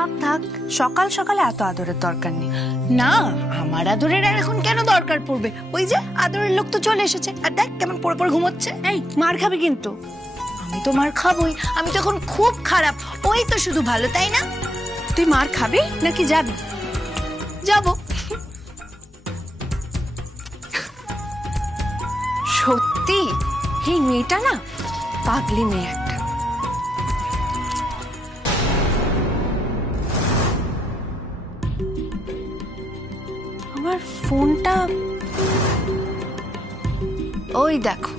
থাক থাক, সকাল সকালে এত আদরের দরকার নেই। না, আমার আদরের আর এখন কেন দরকার পড়বে? ওই যে আদরের লোক তো চলে এসেছে, আর দেখ কেমন পড়ে পড়ে ঘুমোচ্ছে। এই মার খাবি কিন্তু। আমি তো মার খাবই, আমি তো এখন খুব খারাপ, ওই তো শুধু ভালো, তাই না? তুই মার খাবি নাকি যাবি? যাবো। সত্যি এই মেয়েটা না পাগলি মেয়ে একটা। আমার ফোনটা ওই দেখো,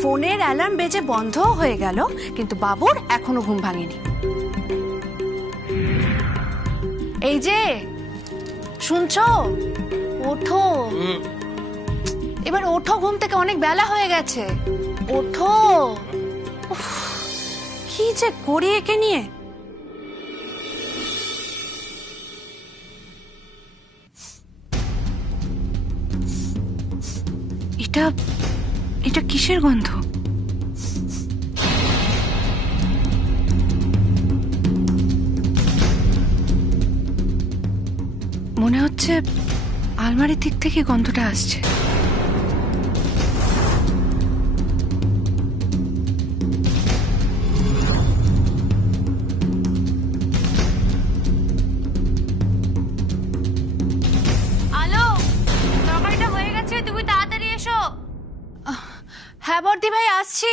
ফোনের অ্যালার্ম বেজে বন্ধ হয়ে গেল, কিন্তু বাবুর এখনো ঘুম ভাঙেনি। এই যে শুনছো, ওঠো এবার, ওঠো ঘুম থেকে, অনেক বেলা হয়ে গেছে, ওঠো। উফ, কি যে করি একে নিয়ে। এটা এটা কিসের গন্ধ? মনে হচ্ছে আলমারির দিক থেকে গন্ধটা আসছে। আলো, তরকারিটা হয়ে গেছে, তুমি তাড়াতাড়ি এসো। হ্যাঁ বর্দি ভাই, আসছি।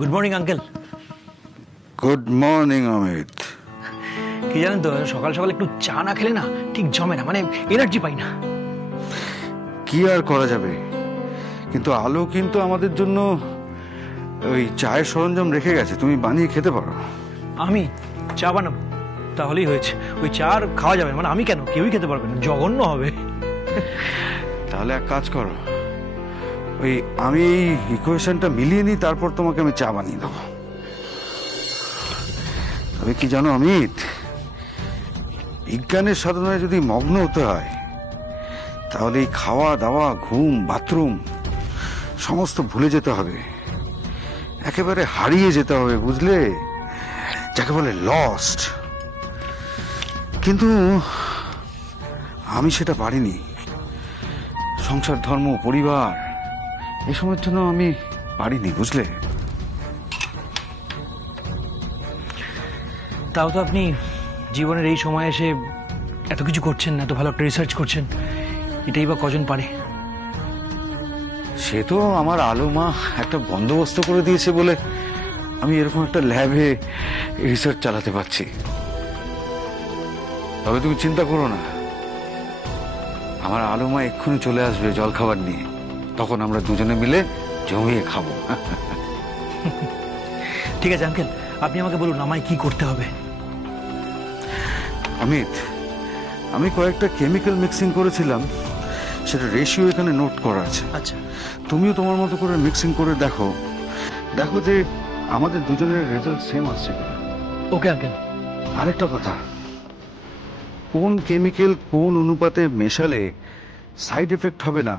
Good morning uncle. Good morning Amit. কি জানেন তো, সকাল সকাল একটু চা না খেলে না ঠিক জমে না, মানে এনার্জি পাই না। কি আর করা যাবে, কিন্তু আলো কিন্তু আমাদের জন্য ওই চায়ের সরঞ্জাম রেখে গেছে, তুমি বানিয়ে খেতে পারো। আমি চা বানাবো? তাহলেই হয়েছে। ওই চা আর খাওয়া যাবে না, মানে আমি কেন, কেউই খেতে পারবে না, জঘন্য হবে। তাহলে এক কাজ করো, ওই আমি এই ইকুয়েশনটা মিলিয়ে নিই, তারপর তোমাকে আমি চা বানিয়ে দেবো। তবে কি জানো অমিত, বিজ্ঞানের সাধনায় যদি মগ্ন হতে হয়, তাহলে এই খাওয়া দাওয়া, ঘুম, বাথরুম সমস্ত ভুলে যেতে হবে, একেবারে হারিয়ে যেতে হবে, বুঝলে, যাকে বলে লস্ট। কিন্তু আমি সেটা পারিনি। সংসার, ধর্ম, পরিবার এসবের জন্য আমি পারিনি, বুঝলে। তাও তো আপনি জীবনের এই সময় এসে এত কিছু করছেন, এত ভালো একটা রিসার্চ করছেন, এটাই বা কজন পারে। সে তো আমার আলো মা একটা বন্দোবস্ত করে দিয়েছে বলে আমি এরকম একটা ল্যাবে রিসার্চ চালাতে পারছি। তবে তুমি চিন্তা করো না, আমার আলো মা এক্ষুনি চলে আসবে জলখাবার নিয়ে, তখন আমরা দুজনে মিলে জমিয়ে খাবো। ঠিক আছে আঙ্কেল, আপনি আমাকে বলুন আমায় কি করতে হবে। অমিত, আমি কয়েকটা কেমিক্যাল মিক্সিং করেছিলাম, সেটা রেশিও এখানে নোট করা আছে। আচ্ছা তুমিও তোমার মতো করে মিক্সিং করে দেখো, দেখো যে আমাদের দুজনের রেজাল্ট সেম আসছে কিনা। Okay uncle. আরেকটা কথা, কোন কেমিক্যাল কোন অনুপাতে মেশালে সাইড এফেক্ট হবে না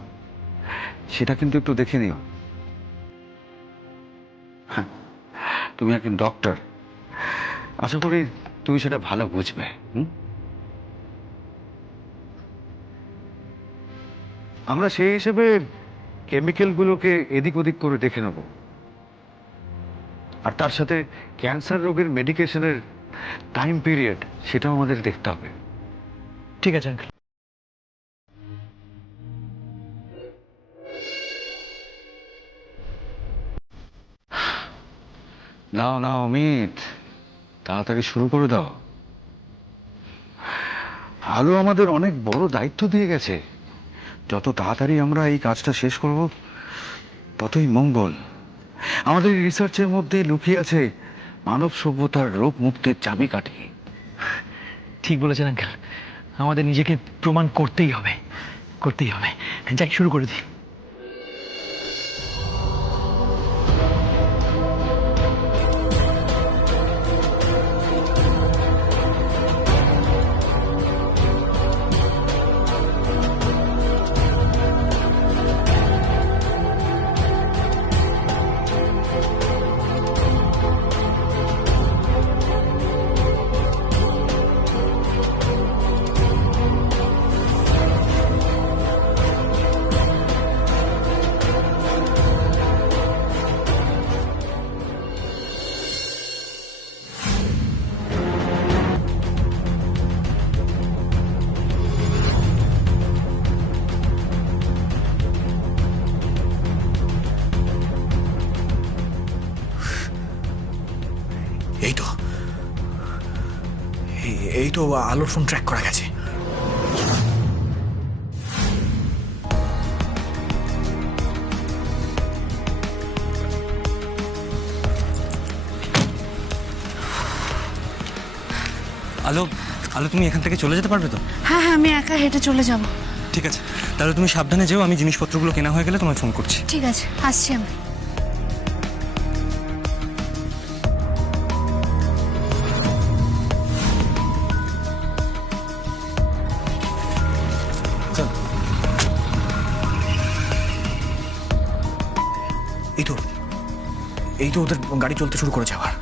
সেটা কিন্তু একটু দেখে নিও। হ্যাঁ, তুমি একজন ডক্টর, আশা করি তুমি সেটা ভালো বুঝবে। আমরা সেই হিসেবে কেমিক্যালগুলোকে এদিক ওদিক করে দেখে নেব, আর তার সাথে ক্যান্সার রোগের মেডিকেশনের টাইম পিরিয়ড সেটাও আমাদের দেখতে হবে। ঠিক আছে আঙ্কেল। নাও নাও অমিত, তাড়াতাড়ি শুরু করে দাও। আলো আমাদের অনেক বড় দায়িত্ব দিয়ে গেছে, যত তাড়াতাড়ি আমরা এই কাজটা শেষ করব ততই মঙ্গল। আমাদের রিসার্চের মধ্যে লুকিয়ে আছে মানব সভ্যতার রোগ মুক্তির চাবিকাঠি। ঠিক বলেছেন আঙ্কেল, আমাদের নিজেকে প্রমাণ করতেই হবে, করতেই হবে। যাই, শুরু করে দিই। এই তো এই তো আলোর ফোন ট্র্যাক করা গেছে। আলো, আলো তুমি এখান থেকে চলে যেতে পারবে তো? হ্যাঁ হ্যাঁ, আমি একা হেঁটে চলে যাব। ঠিক আছে, তাহলে তুমি সাবধানে যেও। আমি জিনিসপত্রগুলো কেনা হয়ে গেলে তোমায় ফোন করছি। ঠিক আছে, আসছি আমি। এই তো ওদের গাড়ি চলতে শুরু করেছে আবার।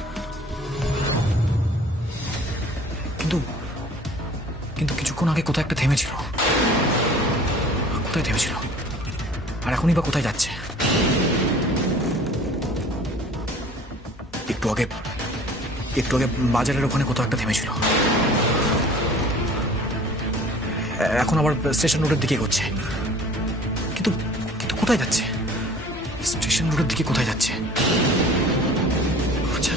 কিন্তু কিন্তু কিছুক্ষণ আগে কোথায় একটা থেমেছিল। কোথায় থেমেছিল? আর এখনই বা কোথায় যাচ্ছে? একটু আগে বাজারের ওখানে কোথাও একটা থেমেছিল। এখন আবার স্টেশন রোডের দিকে এগোচ্ছে। কিন্তু কিন্তু কোথায় যাচ্ছে? স্টেশন রোডের দিকে কোথায় যাচ্ছে? আচ্ছা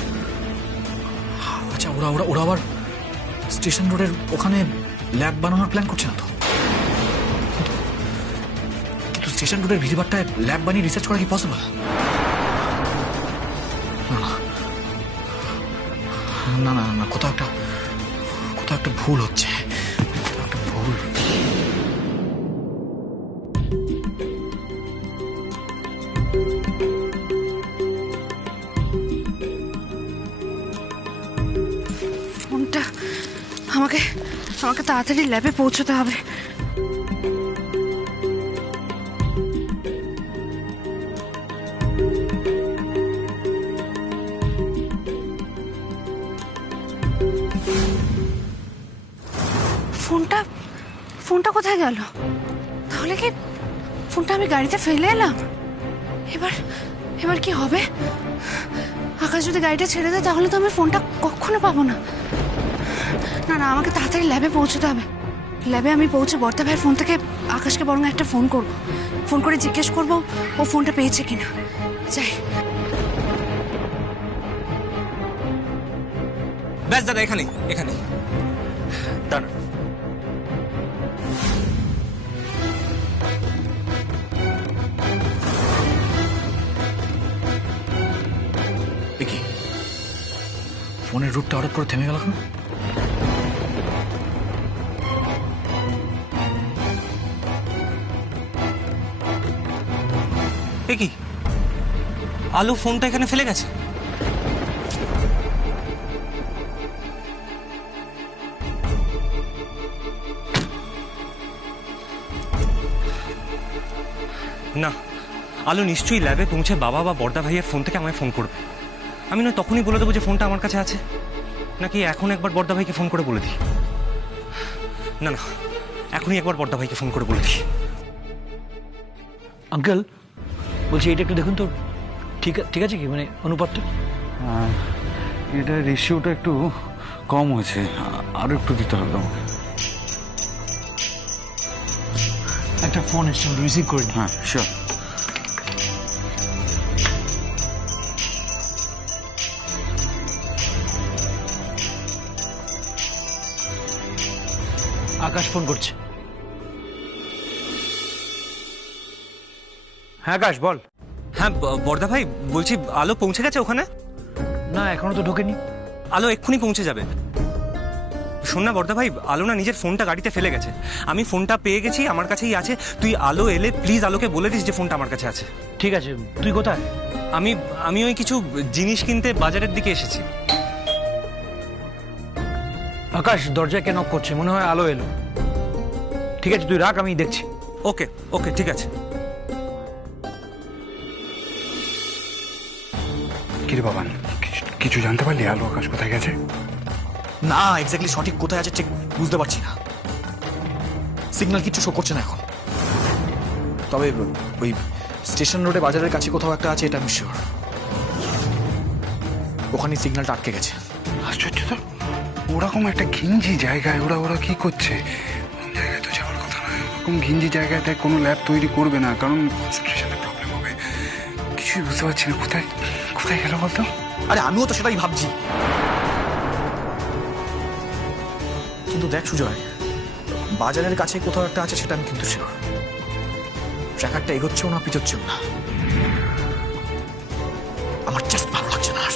আচ্ছা, ওরা আবার স্টেশন রোডের ওখানে ল্যাব বানানোর প্ল্যান করছে না তো? কিন্তু স্টেশন রোডের ভিড়ভাড়টায় ল্যাব বানিয়ে রিসার্চ করা কি পসিবল? না না না, কোথাও একটা ভুল হচ্ছে। কোথাও একটা ভুল। ফোনটা আমাকে তাড়াতাড়ি ল্যাবে পৌঁছতে হবে। ফোনটা কোথায় গেল? তাহলে কি ফোনটা আমি গাড়িতে ফেলে এলাম? এবার কি হবে? আকাশ যদি গাড়িটা ছেড়ে দেয় তাহলে তো আমি ফোনটা কখনো পাবো না। না না, আমাকে তাড়াতাড়ি ল্যাবে পৌঁছতে হবে। ল্যাবে আমি পৌঁছে বর্তা ভাইয়ের ফোন থেকে আকাশকে বরং একটা ফোন করব। ফোন করে জিজ্ঞেস করবো ও ফোনটা পেয়েছে কিনা। যাই। ব্যাস দাদা, এখানে দাঁড়া। কি ফোনের রুটটা হঠাৎ করে থেমে গেল কেন? এ কি, আলো ফোনটা এখানে ফেলে গেছে? না, আলো নিশ্চয়ই ল্যাবে পৌঁছে বাবা বা বড়দা ভাইয়ের ফোন থেকে আমায় ফোন করবে। আমি নয় তখনই বলে দেবো যে ফোনটা আমার কাছে আছে, নাকি এখন একবার বড়দা ভাইকে ফোন করে বলে দিই? না না, এখনই একবার বড়দা ভাইকে ফোন করে বলে দিই। আঙ্কেল বলছি এটা একটু দেখুন তো, ঠিক আছে কি, মানে অনুপাতটা? এটা রেশিওটা একটু কম হয়েছে, আরো একটু দিতে হবে আমাকে। একটা ফোন এসছে, রিসিভ করে নি। হ্যাঁ শিওর। আকাশ ফোন করছে। হ্যাঁ আকাশ বল। হ্যাঁ বড়দা ভাই, বলছি আলো পৌঁছে গেছে ওখানে? না এখনো তো ঢোকেনি। আলো এক্ষুনি পৌঁছে যাবে। শোন না বড়দা ভাই, আলো না নিজের ফোনটা গাড়িতে ফেলে গেছে। আমি ফোনটা পেয়ে গেছি, আমার কাছেই আছে। তুই আলো এলে প্লিজ আলোকে বলে দিস যে ফোনটা আমার কাছে আছে। ঠিক আছে, তুই কোথায়? আমি ওই কিছু জিনিস কিনতে বাজারের দিকে এসেছি। আকাশ দরজায় কে নক করছে, মনে হয় আলো এলো। ঠিক আছে তুই রাখ, আমি দেখছি। ওকে ওকে ঠিক আছে। কিরে বাবান, কিছু জানতে পারলি আলো আকাশ কোথায় গেছে? না, এক্স্যাক্টলি সঠিক কোথায় আছে ঠিক বুঝতে পারছি না। সিগন্যাল কিচ্ছু শো করছে না এখন। তবে ওই স্টেশন রোডে বাজারের কাছে কোথাও একটা আছে, এটা আমি শিওর। ওখানে সিগন্যালটা আটকে গেছে। আশ্চর্য তো, ওরকম একটা ঘিঞ্জি জায়গায় ওরা কি করছে? ওরকম জায়গায় তো যাওয়ার কথা নয়। ওরকম ঘিঞ্জি জায়গায় তাই কোনো ল্যাব তৈরি করবে না, কারণ কনসেন্ট্রেশনের প্রবলেম হবে। কিছুই বুঝতে পারছি না কোথায় কোথায় গেল বলতো। আরে আমিও তো সেটাই ভাবছি, কিন্তু দেখ সুজয়, বাজারের কাছে কোথাও একটা আছে সেটা আমি কিন্তু শিওর। ট্র্যাকারটা এগোচ্ছেও না পিছোচ্ছেও না। আমার জাস্ট ভালো লাগছে না আর।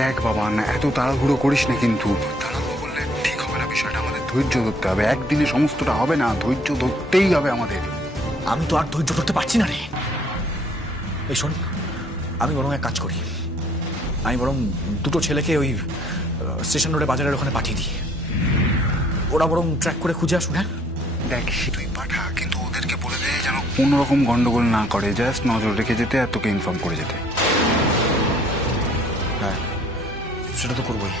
দেখ বাবান, এত তাড়াহুড়ো করিস না, কিন্তু তাড়াহুড়ো করলে ঠিক হবে না বিষয়টা। আমাদের ধৈর্য ধরতে হবে, একদিনে সমস্তটা হবে না, ধৈর্য ধরতেই হবে আমাদের। আমি তো আর ধৈর্য ধরতে পারছি না রে। এই শোন, আমি বরং এক কাজ করি, আমি বরং দুটো ছেলেকে ওই স্টেশন রোডে বাজারের ওখানে পাঠিয়ে দিই। ওরা বরং ট্র্যাক করে খুঁজে আসুন। হ্যাঁ দেখ তুই পাঠা, কিন্তু ওদেরকে বলে দে যেন কোনো রকম গন্ডগোল না করে, জাস্ট নজর রেখে যেতে আর তোকে ইনফর্ম করে যেতে। হ্যাঁ সেটা তো করবোই।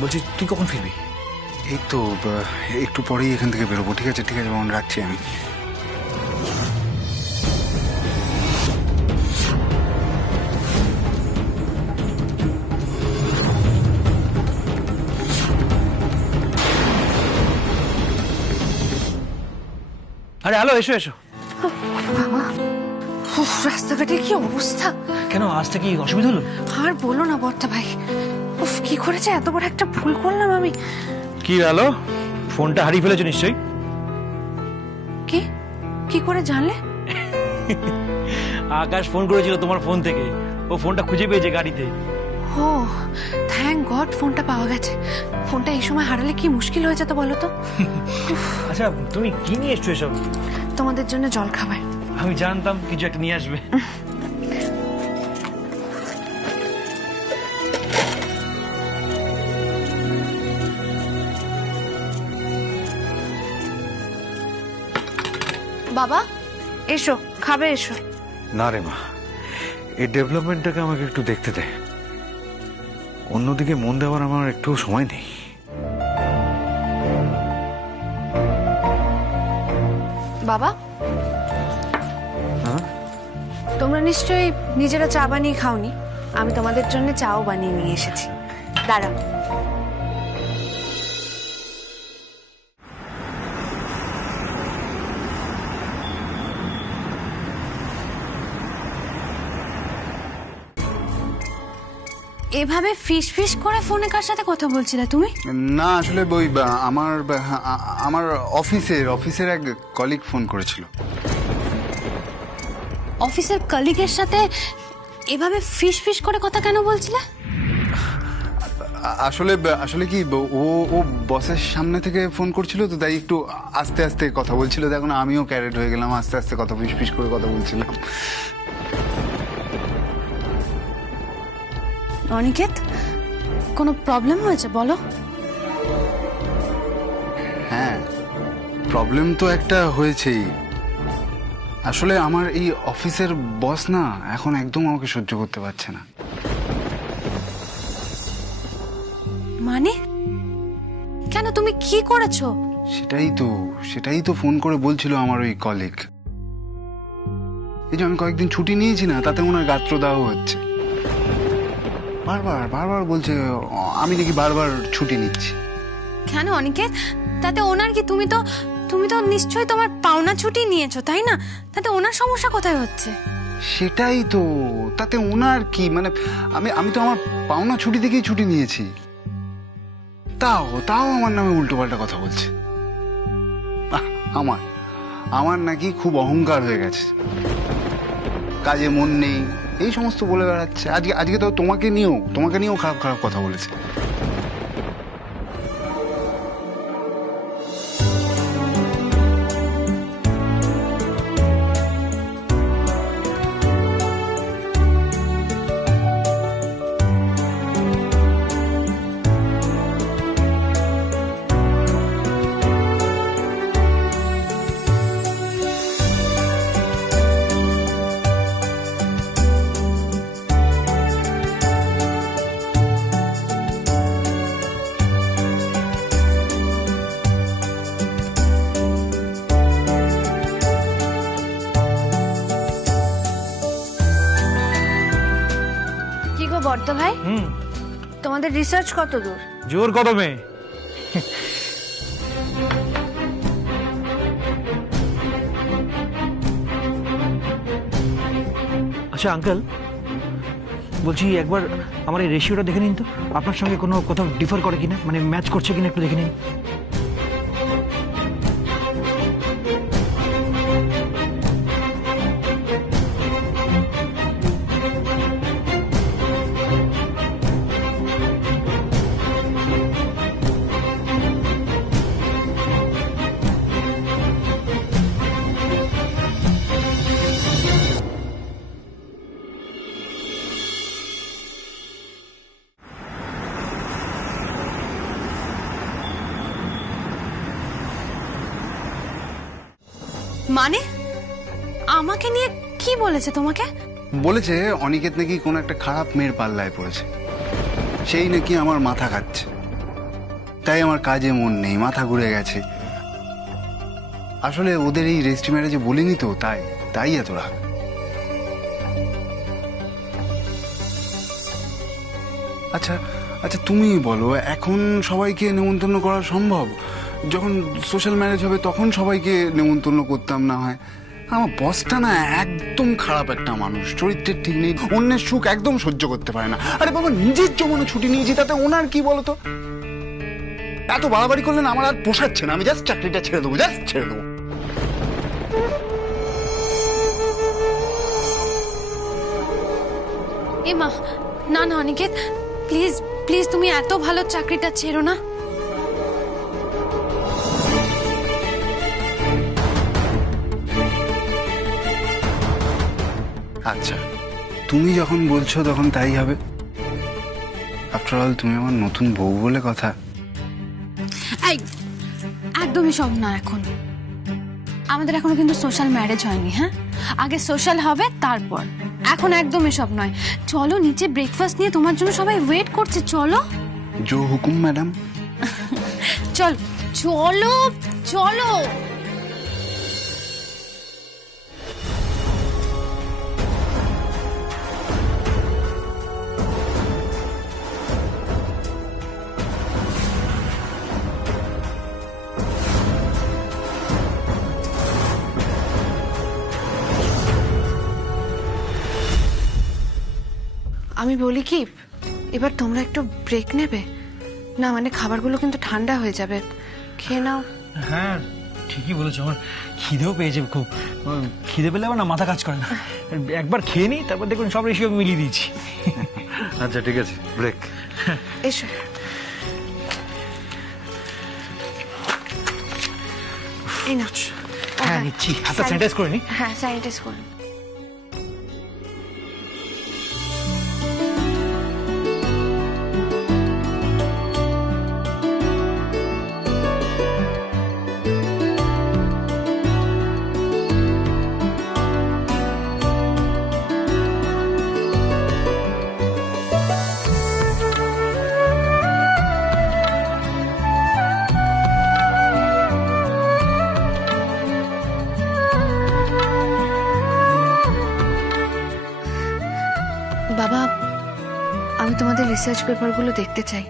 বলছি তুই কখন ফিরবি? এই তো একটু পরেই এখান থেকে বেরোবো। ঠিক আছে বাবান, রাখছি আমি। আরে হ্যালো, এসো এসো। বাবা, উফ, রাস্তাঘাটের কি অবস্থা! কেন, আসতে কি অসুবিধা হলো? আর বলো না বর্তা ভাই, উফ কি করেছে, এত বড় একটা ভুল করলাম আমি। কি আলো, ফোনটা হারিয়ে ফেলেছো নিশ্চয়ই? কি করে জানলে? আকাশ ফোন করেছিল তোমার ফোন থেকে, ও ফোনটা খুঁজে পেয়েছে গাড়িতে। ও থ্যাংক গড, ফোনটা পাওয়া গেছে। ফোনটা এই সময় হারালে কি মুশকিল হয়ে যেত বলো তো। আচ্ছা তুমি কি নিয়ে এসছো এসব? তোমাদের জন্য জল খাবার। আমি জানতাম কিছু একটা নিয়ে আসবে। বাবা এসো, খাবে এসো। না রে মা, এই ডেভেলপমেন্টটাকে আমাকে একটু দেখতে দে। অন্যদিকে মন দেওয়ার আমার একটু সময় নেই। বাবা, তোমরা নিশ্চয়ই নিজেরা চা বানিয়ে খাওনি, আমি তোমাদের জন্য চাও বানিয়ে নিয়ে এসেছি। দাঁড়াও। এভাবে ফিস ফিস করে ফোনে কার সাথে কথা বলছিলে তুমি? না আসলে ওই আমার অফিসের এক কলিগ ফোন করেছিল। অফিসের কলিগের সাথে এভাবে ফিস ফিস করে কথা কেন বলছিলে? আসলে আসলে কি ও ও বসের সামনে থেকে ফোন করছিল তো, তাই একটু আস্তে আস্তে কথা বলছিল। দেখুন আমিও ক্যারেট হয়ে গেলাম, আস্তে আস্তে কথা ফিস করে কথা বলছিলাম। অনিকেত, কোনো প্রবলেম হয়েছে বলো? হ্যাঁ, প্রবলেম তো একটা হয়েছেই। আসলে আমার এই অফিসের বস না এখন একদম আমাকে সহ্য করতে পারছে না। মানে কেন, তুমি কি করেছো? সেটাই তো ফোন করে বলছিল আমার ওই কলিগ। এই যে আমি কয়েকদিন ছুটি নিয়েছি না, তাতে ওনার গাত্র দাহ হচ্ছে। বারবার বলছে আমি নাকি বারবার ছুটি নিচ্ছি। কেন অনিকেত, তাতে ওনার কি? তুমি তো নিশ্চয়ই তোমার পাওনা ছুটি নিয়েছো, তাই না? তাতে ওনার সমস্যা কোথায় হচ্ছে? সেটাই তো, তাতে ওনার কি? মানে আমি তো আমার পাওনা ছুটি থেকেই ছুটি নিয়েছি, তাও আমার নামে উল্টোপাল্টা কথা বলছে। আমার নাকি খুব অহংকার হয়ে গেছে, কাজে মন নেই, এই সমস্ত বলে বেড়াচ্ছে। আজকে তো তোমাকে নিয়েও খারাপ কথা বলেছে। কি গো বর্দা ভাই, তোমাদের রিসার্চ কত দূর? জোর কদমে। আচ্ছা আঙ্কেল, বলছি একবার আমার এই রেশিওটা দেখে নিন তো, আপনার সঙ্গে কোনো কোথাও ডিফার করে কিনা, মানে ম্যাচ করছে কিনা একটু দেখে নিন। মানে আমাকে নিয়ে কি বলেছে তোমাকে? বলেছে অনিকেত নাকি কোনো একটা খারাপ মেয়ের পাল্লায় পড়েছে, সেই নাকি আমার মাথা খাচ্ছে, তাই আমার কাজে মন নেই, মাথা ঘুরে গেছে। আসলে ওদের এই রেজিস্ট্রি ম্যারেজে বলিনি তো, তাই এত রাগ। আচ্ছা তুমি বলো, এখন সবাইকে নেমন্তন্ন করা সম্ভব? যখন সোশ্যাল ম্যারেজ হবে তখন সবাইকে নেমন্তন্ন করতাম না হয়। আমার বসটা না একদম খারাপ একটা মানুষ, চরিত্রের ঠিক নেই, অন্যের সুখ একদম সহ্য করতে পারে না। আরে বাবা, নিজের জমানো ছুটি নিয়েছি, তাতে ওনার কি বলতো? এত বাড়াবাড়ি করলেন আমার আর পোষাচ্ছে না, আমি জাস্ট চাকরিটা ছেড়ে দেবো। এমা, না অনিকেত, প্লিজ তুমি এত ভালো চাকরিটা ছেড়ো না। আচ্ছা, তুমি যখন বলছো তখন তাই হবে। আফটার অল তুমি আমার নতুন বউ বলে কথা। এই একদমই সব না, আমাদের এখনো কিন্তু সোশ্যাল ম্যারেজ হয়নি। হ্যাঁ, আগে সোশ্যাল হবে তারপর, এখন একদমই সব নয়। চলো নিচে ব্রেকফাস্ট নিয়ে তোমার জন্য সবাই ওয়েট করছে, চলো। জো হুকুম ম্যাডাম। চলো। আমি বলি কি, এবার তোমরা একটু ব্রেক নেবে না? মানে খাবারগুলো কিন্তু ঠান্ডা হয়ে যাবে, খেয়ে নাও। হ্যাঁ ঠিকই বলেছো, আমার খিদেও পেয়েছে খুব। খিদে পেলে আমার না মাথা কাজ করে না, একবার খেয়ে নিই, তারপর দেখুন সব রেশিও মিলিয়ে দিয়েছি। আচ্ছা ঠিক আছে, ব্রেক। এসো। এই না হ্যাঁ নিচ্ছি, হাতটা স্যানিটাইজ করে নি। হ্যাঁ স্যানিটাইজ করুন। বাবা, আমি তোমাদের রিসার্চ পেপারগুলো দেখতে চাই।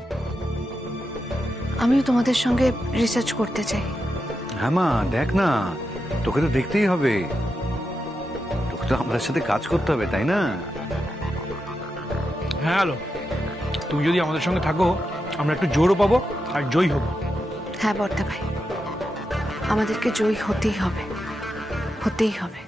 আমিও তোমাদের সঙ্গে রিসার্চ করতে চাই। হ্যাঁ মা, দেখ না, তোকে তো দেখতেই হবে, তোকে তো আমাদের সাথে কাজ করতে হবে, তাই না? হ্যাঁ আলো, তুমি যদি আমাদের সঙ্গে থাকো আমরা একটু জোরও পাবো আর জয়ী হবো। হ্যাঁ বর্দা ভাই, আমাদেরকে জয়ী হতেই হবে, হতেই হবে।